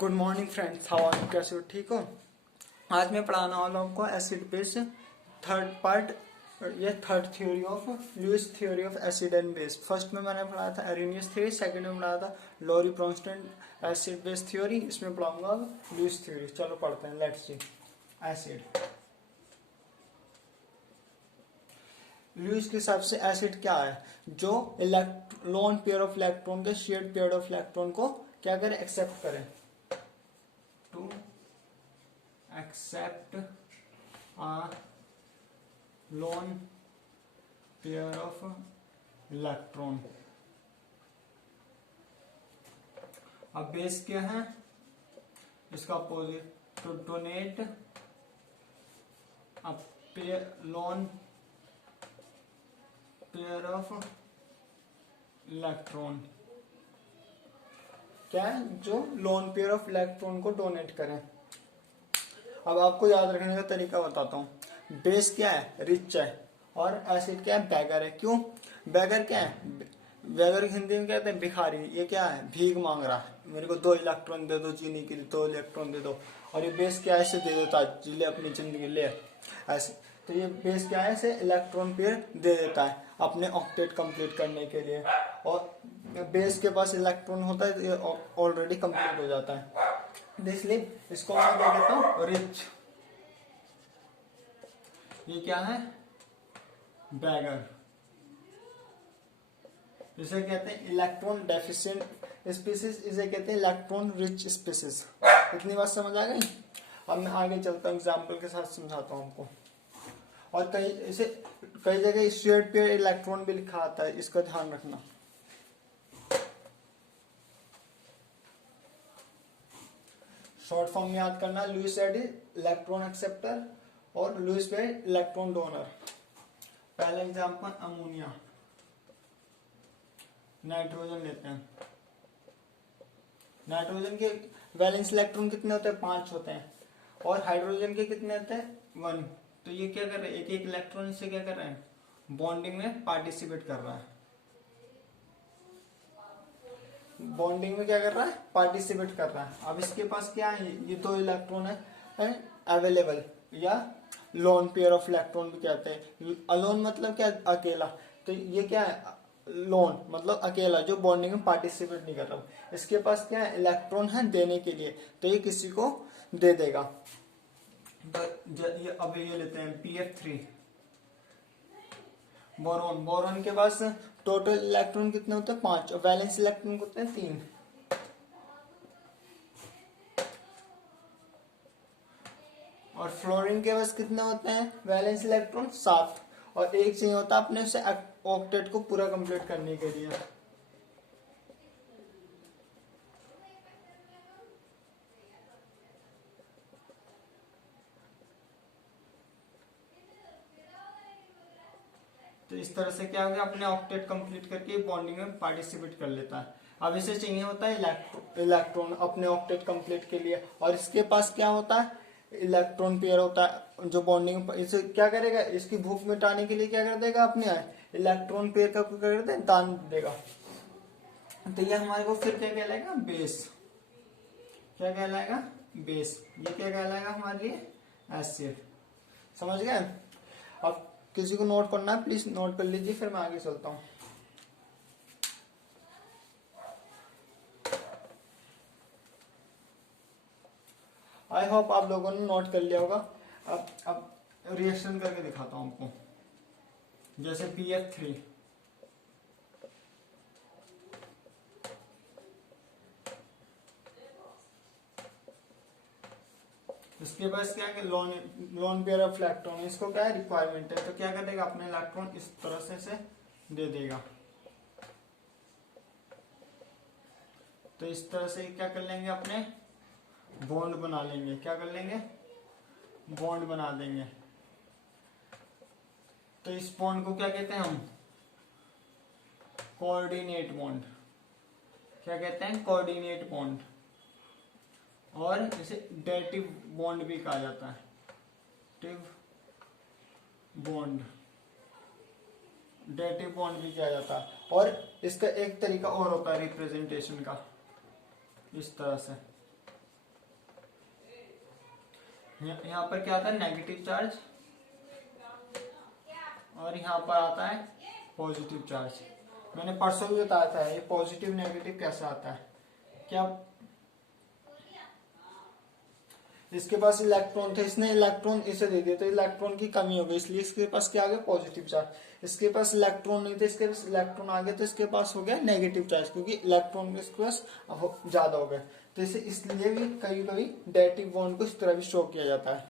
Good morning friends, how are you? कैसे हो? ठीक हो? आज मैं पढ़ाने वाला हूँ आपको एसिड बेस थर्ड पार्ट, ये third theory of Lewis theory of acid and base. First में मैंने पढ़ाया था एरेनियस थ्योरी, सेकंड में पढ़ाया था Lowry Bronsted acid base theory. इसमें पढ़ाऊंगा अब लुईस थ्योरी। चलो पढ़ते हैं। Let's see. एसिड लुईस के हिसाब से एसिड क्या है? जो लोन पेयर ऑफ इलेक्ट्रॉन के शेयर्ड पेयर ऑफ इलेक्ट्रॉन को क्या करे? एक्सेप्ट करे। To accept a lone pair of electron। अब बेस क्या है? इसका opposite, to donate a lone pair of electron. क्या है? जो लोन पेयर ऑफ इलेक्ट्रॉन को डोनेट करें। अब आपको याद रखने का तरीका बताता हूँ। बेस क्या है? रिच है। और एसिड क्या है? बैगर है। क्यों? बैगर क्या है? बैगर हिंदी में कहते हैं भिखारी। ये क्या है? भीख मांग रहा है, मेरे को 2 इलेक्ट्रॉन दे दो, जीने के लिए 2 इलेक्ट्रॉन दे दो। और ये बेस क्या है? ऐसे दे देता है, जिले अपनी जिंदगी ले ऐसे। तो ये बेस क्या है? ऐसे इलेक्ट्रॉन पेयर दे देता है अपने ऑक्टेट कंप्लीट करने के लिए। और बेस के पास इलेक्ट्रॉन होता है, ये ऑलरेडी कंप्लीट हो जाता है। इसलिए इसको मैं क्या कहता हूँ? रिच। ये क्या है? बैगर। इसे कहते हैं इलेक्ट्रॉन डेफिशिएंट स्पीसीज, इसे कहते हैं इलेक्ट्रॉन रिच स्पीसीज। इतनी बात समझ आ गई? अब मैं आगे चलता हूँ, एग्जाम्पल के साथ समझाता हूँ आपको। और कई जगह शेयर्ड पेयर इलेक्ट्रॉन भी लिखा आता है, इसका ध्यान रखना। शॉर्ट फॉर्म में याद करना। लुईस एसिड इलेक्ट्रॉन एक्सेप्टर और लुईस पेयर इलेक्ट्रॉन डोनर। पहला एग्जांपल अमोनिया। नाइट्रोजन लेते हैं। नाइट्रोजन के वैलेंस इलेक्ट्रॉन कितने होते हैं? 5 होते हैं। और हाइड्रोजन के कितने होते हैं? 1। तो ये क्या कर रहे हैं? एक एक इलेक्ट्रॉन से क्या कर रहे हैं? बॉन्डिंग में पार्टिसिपेट कर रहा है। बॉन्डिंग में क्या कर रहा है? पार्टिसिपेट कर रहा है। अब इसके पास क्या है? ये 2 इलेक्ट्रॉन है अवेलेबल, या लोन पेयर ऑफ इलेक्ट्रॉन भी कहते हैं। अलोन मतलब क्या? अकेला। तो ये क्या है? लोन मतलब अकेला, जो बॉन्डिंग में पार्टिसिपेट नहीं कर रहा। इसके पास क्या है? इलेक्ट्रॉन है देने के लिए, तो ये किसी को दे देगा। अब ये लेते हैं PF3 बोरॉन। बोरॉन के पास टोटल इलेक्ट्रॉन कितने होते हैं? 5। और वैलेंस इलेक्ट्रॉन कितने हैं? 3। और फ्लोरीन के पास कितने होते हैं? Valence electron 7। और एक चाहिए होता है अपने से ऑक्टेट को पूरा कंप्लीट करने के लिए। तो इस तरह से क्या हो गया? अपने ऑक्टेट कंप्लीट करके बॉन्डिंग में पार्टिसिपेट कर लेता है। अब इसे चाहिए होता है इलेक्ट्रॉन अपने ऑक्टेट कंप्लीट के लिए। और इसके पास क्या होता है? इलेक्ट्रॉन पेयर होता है जो बॉन्डिंग। इसे क्या करेगा? इसकी भूख मिटाने के लिए क्या कर देगा? अपने इलेक्ट्रॉन पेयर का क्या करते हैं? दान देगा। तो ये हमारे को फिर क्या कहलाएगा? बेस। क्या कहलाएगा? बेस। ये क्या कहलाएगा हमारे लिए? एसिड। समझ गए? अब किसी को नोट करना है, प्लीज नोट कर लीजिए, फिर मैं आगे चलता हूं। आई होप आप लोगों ने नोट कर लिया होगा। अब रिएक्शन करके दिखाता हूं आपको। जैसे PF3, इसके पास क्या है? Loan pair of electron. इसको क्या है? रिक्वायरमेंट है। तो क्या करेगा? अपने इलेक्ट्रॉन इस तरह से दे देगा। तो इस तरह से क्या कर लेंगे? अपने बॉन्ड बना लेंगे। क्या कर लेंगे? बॉन्ड बना देंगे। तो इस बॉन्ड को क्या कहते हैं हम? Coordinate bond. क्या कहते हैं? Coordinate bond. और इसे डेटिव बॉन्ड भी कहा जाता है। बॉन्ड, डेटिव बॉन्ड भी किया जाता है। और इसका एक तरीका और होता है रिप्रेजेंटेशन का, इस तरह से। यहाँ पर क्या आता है, नेगेटिव चार्ज, और यहाँ पर आता है पॉजिटिव चार्ज। मैंने परसों भी बताया था ये पॉजिटिव नेगेटिव कैसे आता है। क्या इसके पास इलेक्ट्रॉन थे, इसने इलेक्ट्रॉन इसे दे दिया तो इलेक्ट्रॉन की कमी हो गई, इसलिए इसके पास क्या आ गया, पॉजिटिव चार्ज। इसके पास इलेक्ट्रॉन नहीं थे, इसके पास इलेक्ट्रॉन आ गया तो इसके पास हो गया नेगेटिव चार्ज, क्योंकि इलेक्ट्रॉन इसके पास ज्यादा हो गए। तो इसे इसलिए भी कभी कभी डेटिव बॉन्ड को इस तरह भी शो किया जाता है।